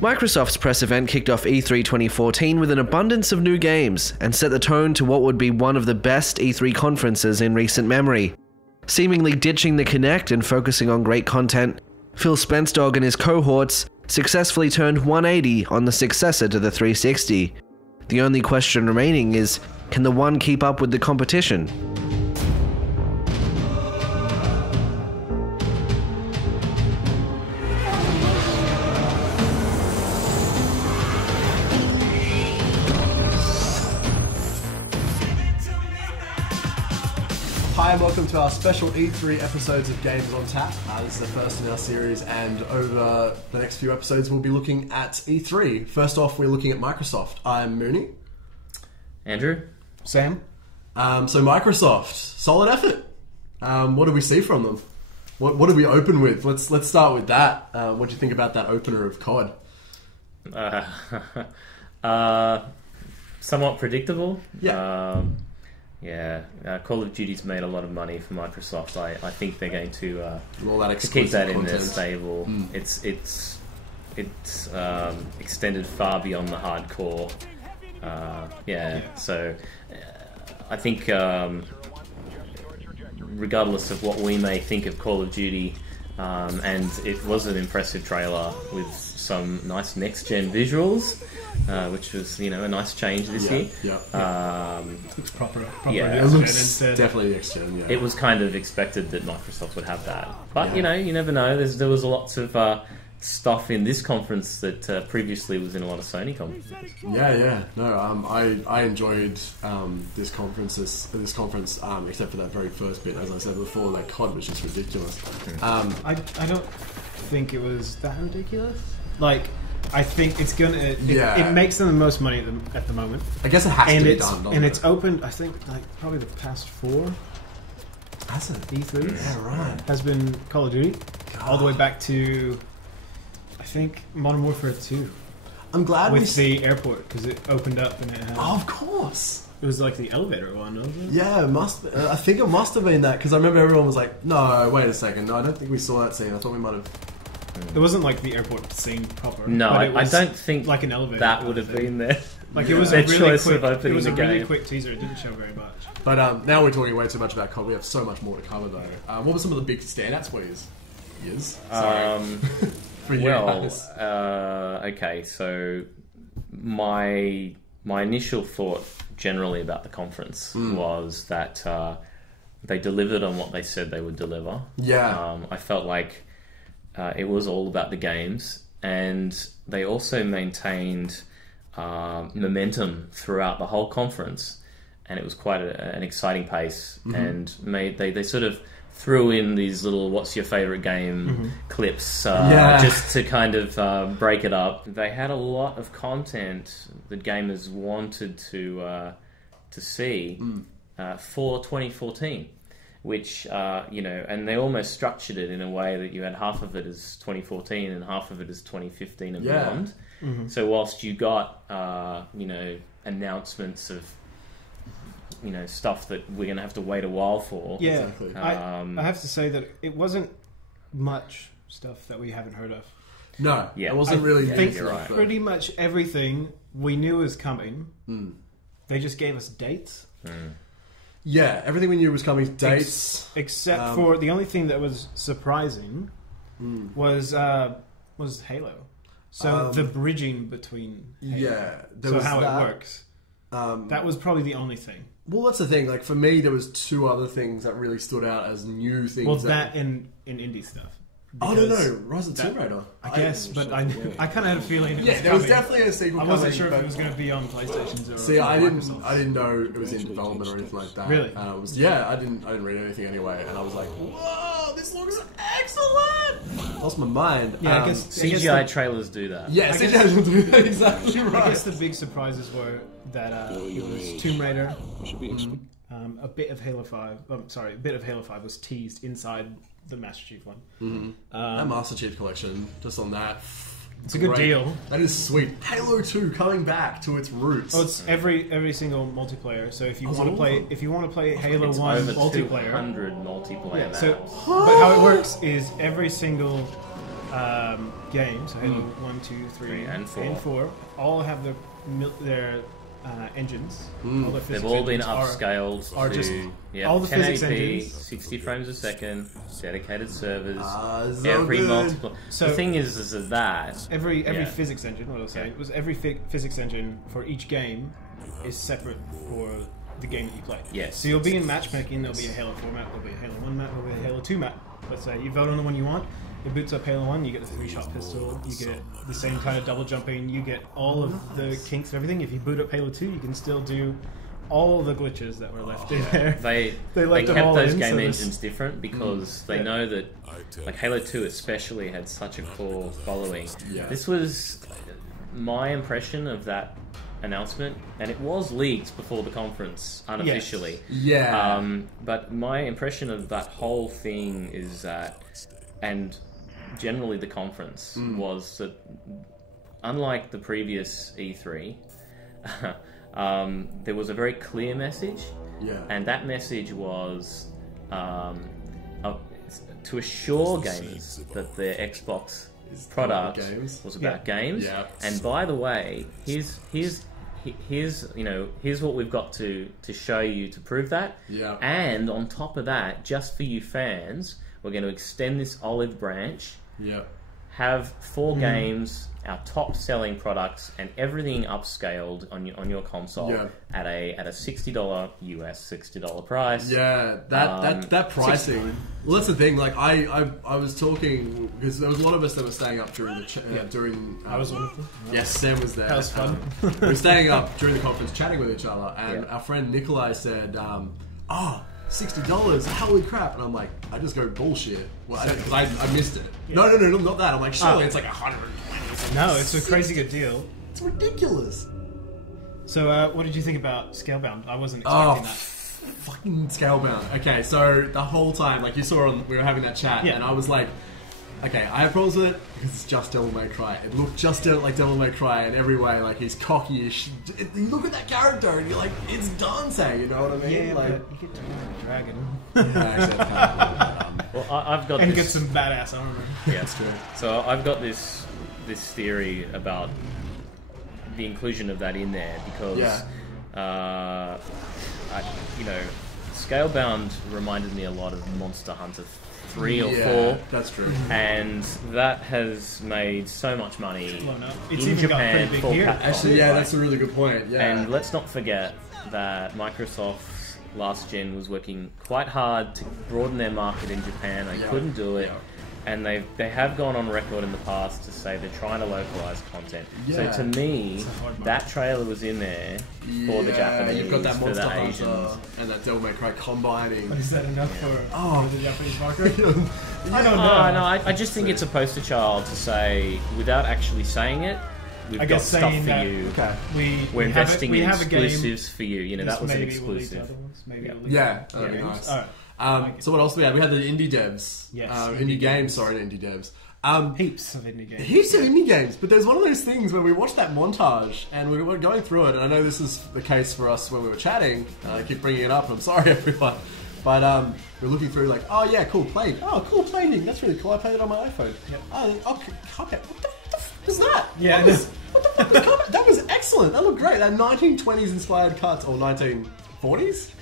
Microsoft's press event kicked off E3 2014 with an abundance of new games and set the tone to what would be one of the best E3 conferences in recent memory. Seemingly ditching the Kinect and focusing on great content, Phil Spencer and his cohorts successfully turned 180 on the successor to the 360. The only question remaining is, can the One keep up with the competition? Hi and welcome to our special E3 episodes of Games on Tap. This is the first in our series, and over the next few episodes we'll be looking at E3. First off, we're looking at Microsoft. I'm Mooney. Andrew. Sam. So Microsoft, solid effort. What do we see from them? What do we open with? Let's start with that. What do you think about that opener of COD? Somewhat predictable. Yeah. Call of Duty's made a lot of money for Microsoft. I think they're going to all that keep that in content. their stable. It's extended far beyond the hardcore. So I think regardless of what we may think of Call of Duty, and it was an impressive trailer with some nice next-gen visuals, which was, a nice change this year. Looks proper. It looks definitely next-gen, It was kind of expected that Microsoft would have that. But, you never know. There was lots of stuff in this conference that previously was in a lot of Sony conferences. I enjoyed this conference, except for that very first bit. As I said before, that COD was just ridiculous. I don't think it was that ridiculous. I think it's gonna. It makes them the most money at the moment. I guess it has to be done. And it's opened. I think probably the past 4. Has it? E3. Yeah, right. Has been Call of Duty, all the way back to, I think, Modern Warfare 2. I'm glad with the airport, because it opened up and it had. Oh, of course. It was like the elevator one, wasn't it? Yeah, it must. I think it must have been that, because I remember everyone was like, "No, wait a second. No, I don't think we saw that scene. I thought we might have." It wasn't like the airport scene proper. No, I don't think like an elevator that would have been there. It was their a really choice quick. of opening It was the a game. really quick teaser. It didn't show very much. But now we're talking way too much about COD. We have so much more to cover, though. What were some of the big standouts for you? Sorry. For you guys. Okay, so my initial thought generally about the conference was that they delivered on what they said they would deliver. Yeah. I felt like it was all about the games, and they also maintained momentum throughout the whole conference, and it was quite an exciting pace. And they sort of threw in these little "what's your favorite game" clips just to kind of break it up. They had a lot of content that gamers wanted to see for 2014. Which, and they almost structured it in a way that you had half of it as 2014 and half of it as 2015 and beyond. So whilst you got, announcements of, stuff that we're going to have to wait a while for. Yeah, exactly. I have to say that it wasn't much stuff that we haven't heard of. No, yeah, it wasn't really. I think you're right. pretty much everything we knew was coming. They just gave us dates. Yeah, everything we knew was coming. Dates, except for the only thing that was surprising was Halo. So the bridging between Halo. How it works. That was probably the only thing. Well, that's the thing. Like for me, there was 2 other things that really stood out as new things. Well, that in indie stuff. Oh no, Rise of the Tomb Raider. I guess, but I kind of had a feeling. There was definitely a sequel. I wasn't sure if it was going to be on PlayStation. See, I didn't know it was in development or anything like that. Really? I didn't read anything anyway, and I was like, whoa, this looks excellent. Lost my mind. Yeah, I guess CGI trailers do that. Yeah, CGI will do that exactly right. I guess the big surprises were that it was Tomb Raider. A bit of Halo 5. A bit of Halo 5 was teased inside the Master Chief one. That Master Chief collection, just on that, it's a good deal. That is sweet. Halo 2 coming back to its roots. Oh, it's every single multiplayer. So if you want to play Halo 1 over multiplayer, 200 multiplayer maps. But how it works is every single games, so Halo 1, 2, 3, and 4, all have their engines. All the they've all been upscaled are to just all the 1080p, physics engines, 60 frames a second, dedicated servers, so every good. multiple. So the thing is that every physics engine, what I'll say, was every physics engine for each game is separate for the game that you play. Yes. So you'll be in matchmaking, there'll be a Halo 4 map, there'll be a Halo 1 map, there'll be a Halo 2 map. Let's say you vote on the one you want, it boots up Halo 1, you get the 3-shot pistol, you get the same kind of double jumping, you get all of the kinks and everything. If you boot up Halo 2, you can still do all the glitches that were left in there. They left kept them all those in, game so engines different because they know that, like Halo 2 especially had such a core following. Yeah. This was my impression of that announcement, and it was leaked before the conference unofficially. Yeah. But my impression of that whole thing is that, and generally the conference, was that unlike the previous E3, there was a very clear message, and that message was to assure gamers that their Xbox product was about games. Yeah. And by the way, here's what we've got to show you to prove that. Yeah. And on top of that, just for you fans, we're going to extend this olive branch. Yeah. Have 4 games, our top selling products, and everything upscaled on your console at a $60 US $60 price. Yeah, that pricing. Well, that's the thing. Like I was talking because there was a lot of us that were staying up during the I was one of them. Yes, Sam was there. That was fun. We were staying up during the conference, chatting with each other, and our friend Nikolai said, $60, holy crap. And I'm like, I just go, bullshit. Well, because I missed it. Yeah. No, not that. I'm like, surely it's like 120. No, it's a crazy good deal. It's ridiculous. So, what did you think about Scalebound? I wasn't expecting that. Fucking Scalebound. Okay, so the whole time, like you saw we were having that chat, and I was like, okay, I have problems with it because it's just Devil May Cry. It looked just like Devil May Cry in every way. Like, he's cocky-ish. You look at that character and you're like, it's Dante, you know what I mean? Yeah, like, but you get to ride a dragon. Well, I've got and this, get some badass armor. Yeah, that's true. So I've got this theory about the inclusion of that in there because, Scalebound reminded me a lot of Monster Hunter 3 or 4. That's true. And that has made so much money It's in even Japan got pretty for big here. Capcom. Actually, that's a really good point. Yeah. And let's not forget that Microsoft's last gen was working quite hard to broaden their market in Japan. They couldn't do it. And they have gone on record in the past to say they're trying to localize content. So to me, that trailer was in there for the Japanese, you've got that for Monster the Hunter Asians. and that Devil May Cry combining. Is that enough for the Japanese market? I don't know. No, I just think it's a poster child to say, without actually saying it, we've got stuff for you. Okay. We're investing in have exclusives for you. You know, that was an exclusive. That'd be nice. All right. So what else do we have? We had the indie devs. Yes, indie games. Sorry, indie devs. Heaps of indie games. Heaps of indie games. But there's one of those things where we watched that montage and we were going through it, and I know this is the case for us when we were chatting. I keep bringing it up, and I'm sorry, everyone. But we're looking through like, oh yeah, cool, playing. Oh, cool, playing. That's really cool. I played it on my iPhone. Yep. Oh, okay. What the f*** was that? Yeah. What the fuck was Carpet? That was excellent. That looked great. That 1920s inspired cuts, or 1940s?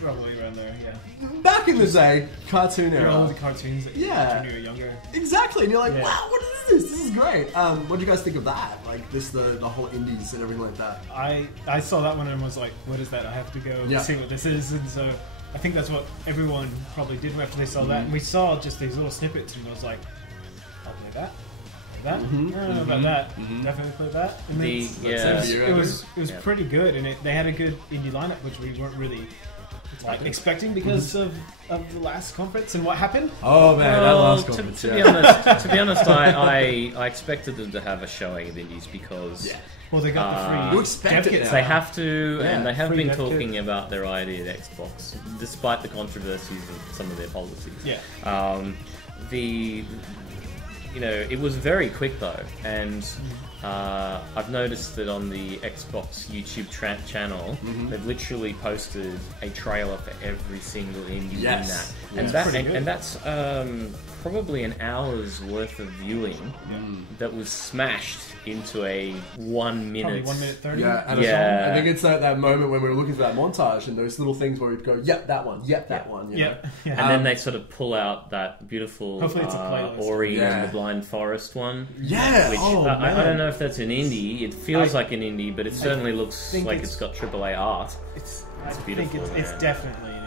Probably around there, yeah. Back in the day, cartoon era. All the cartoons that you when you were younger. Exactly, and you're like, wow, what is this? This is great. What do you guys think of that? Like, this, the whole indies and everything like that. I saw that one and was like, what is that? I have to go see what this is. And so I think that's what everyone probably did after they saw that. And we saw just these little snippets and I was like, I'll play that. I don't know about that. Definitely play that. And it was pretty good, and they had a good indie lineup, which we weren't really expecting because of the last conference and what happened. Oh man, that last conference. To be honest, I expected them to have a showing of indies because well, they got the free dev kit. They have to, and they have been talking about their idea at Xbox, despite the controversies of some of their policies. It was very quick though, and I've noticed that on the Xbox YouTube channel, they've literally posted a trailer for every single indie in that, and that's probably an hour's worth of viewing that was smashed into a 1 minute. Probably 1 minute 30. Yeah, and I think it's that moment when we were looking for that montage and those little things where we'd go, yep, that one, yep, that one. You know? And then they sort of pull out that beautiful Hopefully it's a playlist. Ori and the Blind Forest one. Yeah, which I don't know if that's an indie. It feels like an indie, but it certainly looks like it's got AAA art. It's beautiful. I think it's definitely an indie.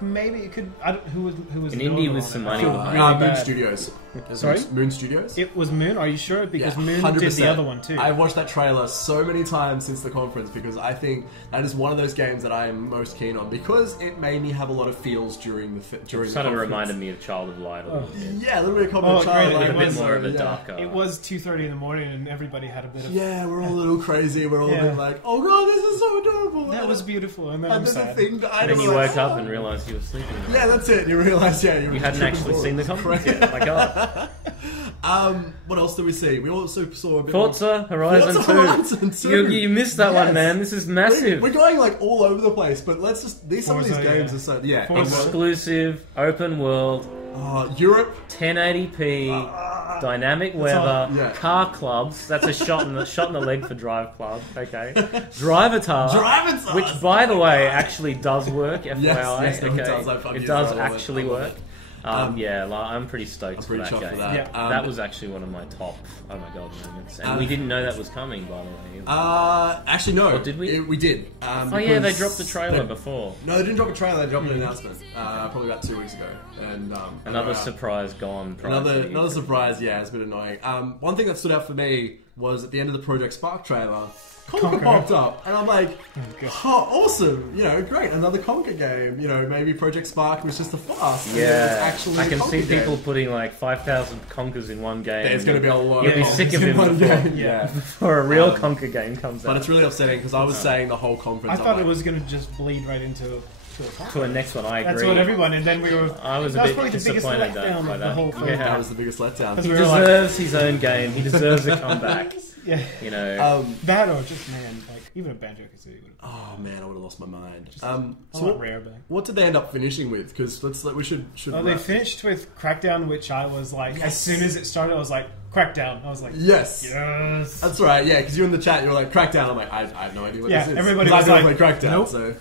Maybe it could. Who was an the indie owner with on some it? money Moon Studios. Sorry? Moon Studios? It was Moon? Are you sure? Because Moon 100%. did the other one too. I've watched that trailer so many times since the conference because I think that is one of those games that I am most keen on because it made me have a lot of feels during the conference. Sort of reminded me of Child of Light a little bit. Yeah, a little bit of Child of Light. A bit more of a darker. It was 2:30 in the morning and everybody had a bit of... Yeah, we're all a little crazy. We're all a bit like, oh god, this is so adorable. That was beautiful. And then I'm sad. And then you woke up and realised you were sleeping. Yeah, that's it. You realised, you hadn't actually seen the conference yet. My god. What else did we see? We also saw a bit Forza Horizon 2. You missed that one, man. This is massive. We're going like all over the place, but let's just some of these games are so exclusive, open world, Europe, 1080p, dynamic weather, car clubs. That's a shot in the leg for Driveclub. Okay, Drivatar, which by the way actually does work. FYI, yes, okay, it does actually work. I'm pretty stoked for that game. That. That was actually one of my top, oh my god, moments. And we didn't know that was coming, by the way. Actually, no. Or did we? We did. They dropped the trailer before. No, they didn't drop a trailer, they dropped an announcement. Probably about 2 weeks ago. And another surprise gone. Another surprise, it's a bit annoying. One thing that stood out for me was at the end of the Project Spark trailer, Conker popped up, and I'm like, awesome, great, another Conker game. Maybe Project Spark was just a farce. Actually I can see people putting like 5,000 Conkers in one game. There's going to be a lot. You'll be sick of him before a real Conker game comes out. But it's really upsetting because I was saying the whole conference. I thought it was going to just bleed right into a next one. I agree. That's what everyone, and then we were. I was a bit disappointed by that. The whole thing. That was the biggest letdown. He deserves his own game. He deserves a comeback. That or just even a Banjo-Kazooie would have... Oh man, I would have lost my mind. What did they end up finishing with? Because we should. They finished with Crackdown, which I was like, as soon as it started, I was like, Crackdown. I was like, yes, that's right. Yeah, because you in the chat, you were like Crackdown. I'm like, I have no idea what this is. Everybody was I like, play Crackdown. Nope. So,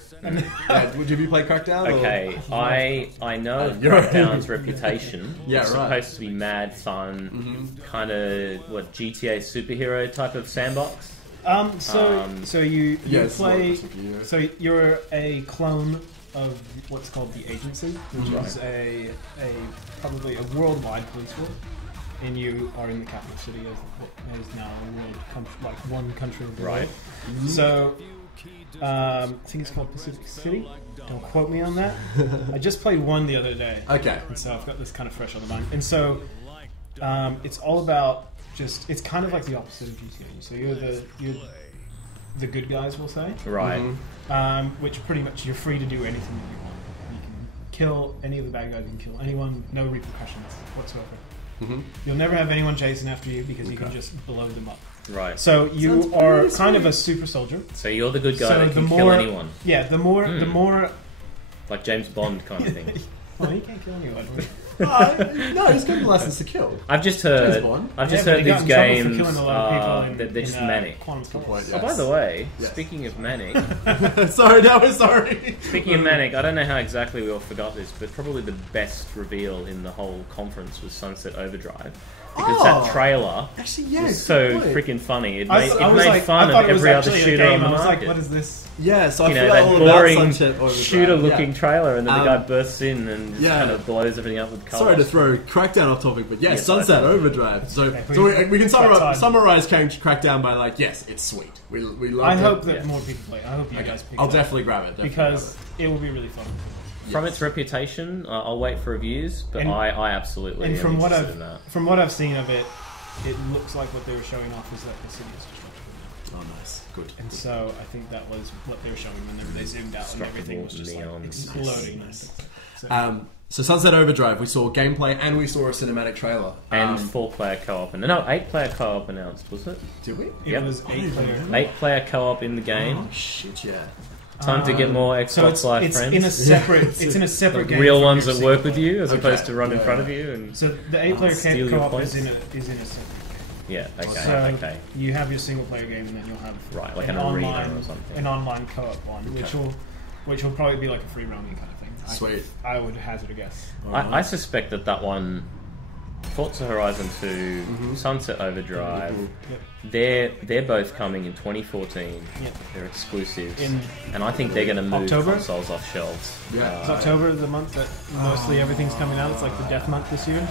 have you played Crackdown? Okay, I know of Crackdown's reputation. It's supposed to be mad fun, kind of GTA superhero type of sandbox. So you play. So you're a clone of what's called the Agency, which is a probably a worldwide police force, and you are in the capital city as now a world country, one country of the world. So I think it's called Pacific City. Don't quote me on that. I just played one the other day. Okay. And so I've got this kind of fresh on the mind. And so it's all about. It's kind of like the opposite of GTA. So you're the good guys, we'll say. Right. Which pretty much you're free to do anything that you want. You can kill any of the bad guys, you can kill anyone, no repercussions whatsoever. You'll never have anyone chasing after you because you can just blow them up. Right. So you are kind of a super soldier. So you're the good guy that can kill anyone. Yeah, the more... Like James Bond kind of thing. Well, he can't kill anyone. No, he's got the license to kill. I've just heard these games. They're just manic. Oh, by the way, speaking of manic, sorry. Speaking of manic, I don't know how exactly we all forgot this, but probably the best reveal in the whole conference was Sunset Overdrive. Because that trailer was so freaking funny. It made fun of every other shooter on the market. I was like, what is this? Yeah, so I forgot that all boring shooter-looking trailer, and then the guy bursts in and just kind of blows everything up with colours. Sorry to throw Crackdown off topic, but Sunset Overdrive. So we can summarize Crackdown by like, yes, it's sweet. We love it. I hope that more people play. I hope you guys pick it up. I'll definitely grab it. Because it will be really fun. From its reputation, I'll wait for reviews, but I absolutely am interested in that. From what I've seen of it, it looks like what they were showing off was like the city is destructible. Oh, nice. Good. And so I think that was what they were showing whenever they zoomed out and everything was just like exploding. Nice. So Sunset Overdrive, we saw gameplay and we saw a cinematic trailer. And 4-player co-op. No, 8-player co-op announced, was it? Did we? It was 8-player. 8-player co-op in the game. Oh, shit, yeah. Time to get more Xbox Live it's friends. In a separate, it's in a separate game. Real ones that work with you, as opposed to run in front of you. And so the 8-player co-op is in a separate game. Yeah. Okay. So okay. you have your single player game, and then you'll have like an arena or something, an online co-op one, which will probably be like a free roaming kind of thing. Sweet. I would hazard a guess. I suspect that one, Forza Horizon 2, Sunset Overdrive, they're both coming in 2014. Yep. They're exclusives, and I think they're going to move consoles off shelves. Yeah. Is October the month that mostly everything's coming out? It's like the death month this year.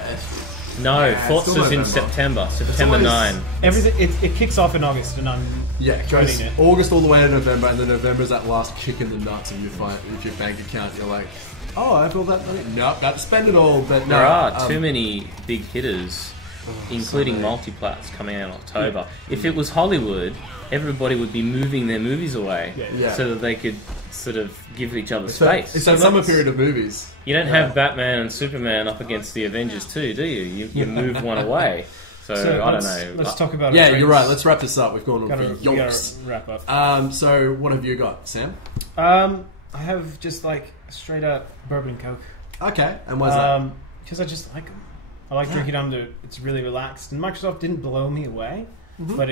No, Forza's in September 9. Everything it kicks off in August, and I'm it goes August all the way to November, and then November's that last kick in the nuts of your bank account. You're like, oh, I have all that money. Nope, got to spend it all. But no, there are too many big hitters, including multiplats coming out in October. If it was Hollywood, everybody would be moving their movies away so that they could sort of give each other space. It's that summer period of movies. You don't have Batman and Superman up against the Avengers too, do you? You move one away. So I don't know. Let's talk about it. You're right. Let's wrap this up. We've gone on for yonks. Wrap up. So what have you got, Sam? I have just like straight up bourbon and Coke. Okay, and why's that? Because I just like them. I like drinking them. It's really relaxed, and Microsoft didn't blow me away, but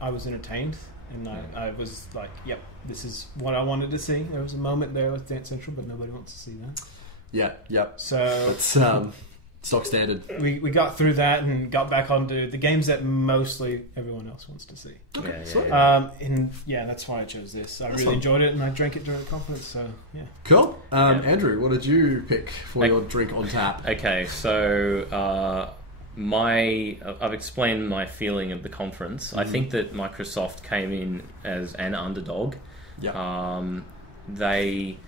I was entertained, and I was like, yep, this is what I wanted to see. There was a moment there with Dance Central, but nobody wants to see that. Yeah, yep. So it's stock standard. We got through that and got back onto the games that mostly everyone else wants to see. Okay, and that's why I chose this. I really enjoyed it, and I drank it during the conference. So yeah, cool. Andrew, what did you pick for your drink on tap? Okay, so I've explained my feeling of the conference. I think that Microsoft came in as an underdog. Yeah. They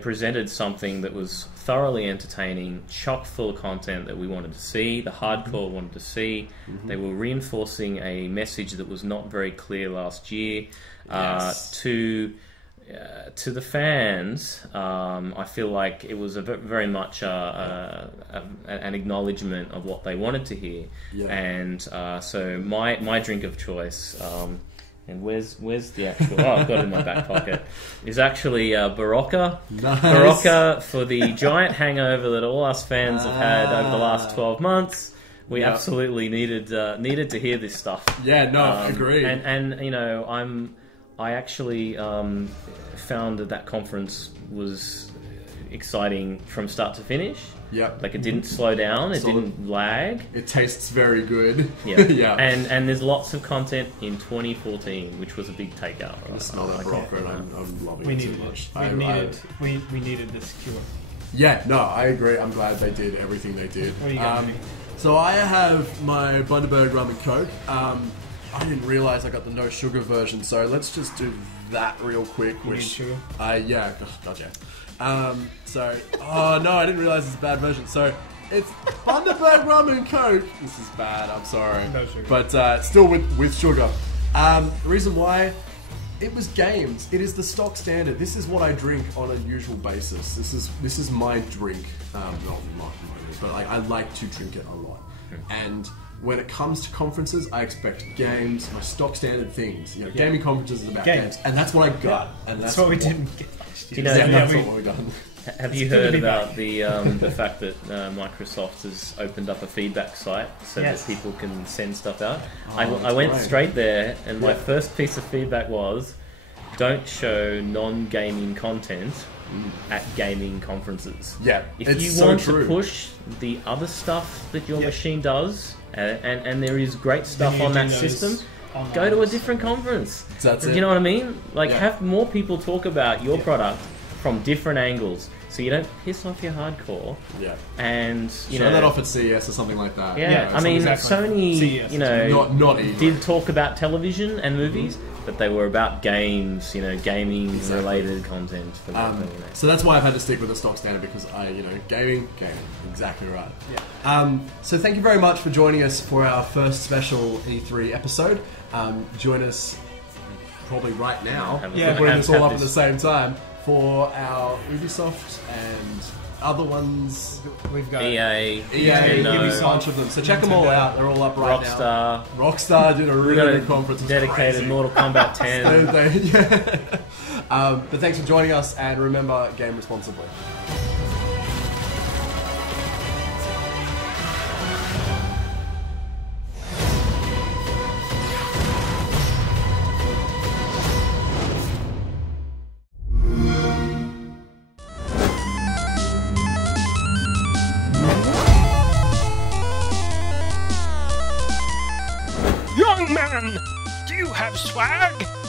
presented something that was thoroughly entertaining, chock full of content that we wanted to see, the hardcore wanted to see. They were reinforcing a message that was not very clear last year. To the fans, I feel like it was very much an acknowledgement of what they wanted to hear. Yeah. And so my drink of choice... and where's the actual... Oh, I've got it in my back pocket. Is actually Barocca. Nice. Barocca for the giant hangover that all us fans have had over the last 12 months. We absolutely needed to hear this stuff. Yeah, no, agreed. And you know, I actually found that conference was exciting from start to finish. Yep. Like it didn't slow down, it didn't lag. It tastes very good. Yeah. Yeah. And there's lots of content in 2014, which was a big takeout. I smell that Barocca, and I'm loving it too much. We needed this cure. Yeah, no, I agree. I'm glad they did everything they did. What do you got? So I have my Bundaberg rum and Coke. I didn't realise I got the no sugar version, so let's just do that real quick. Sugar? Gotcha. Oh no, I didn't realise it's a bad version. So it's Bundaberg rum and Coke. This is bad. I'm sorry, no sugar, but still with sugar. The reason why. It was games. It is the stock standard. This is what I drink on a usual basis. This is my drink. Not my drink, but I like to drink it a lot. And when it comes to conferences, I expect games, my stock standard things. You know, gaming conferences is about games, and that's what I got. And that's what we didn't get last year. That's what we got. Have you heard about the fact that Microsoft has opened up a feedback site so that people can send stuff out? I went straight there, and my first piece of feedback was, don't show non-gaming content at gaming conferences. Yeah, if you want to push the other stuff that your machine does, and there is great stuff on that system, go to a different conference. That's it. You know what I mean? Like, have more people talk about your product from different angles, so you don't piss off your hardcore. Yeah. And show that off at CES or something like that. Yeah, I mean, Sony, CES, not did talk about television and movies, but they were about games, gaming related content. For so that's why I've had to stick with the stock standard, because gaming, exactly right. Yeah. So thank you very much for joining us for our first special E3 episode. Join us probably right now. We're putting this all up at the same time for our Ubisoft and other ones. We've got EA, Ubisoft, a bunch of them. So check them all out. They're all up right now. Rockstar did a really good conference. Dedicated Mortal Kombat 10. But thanks for joining us, and remember, game responsibly. Young man, do you have swag?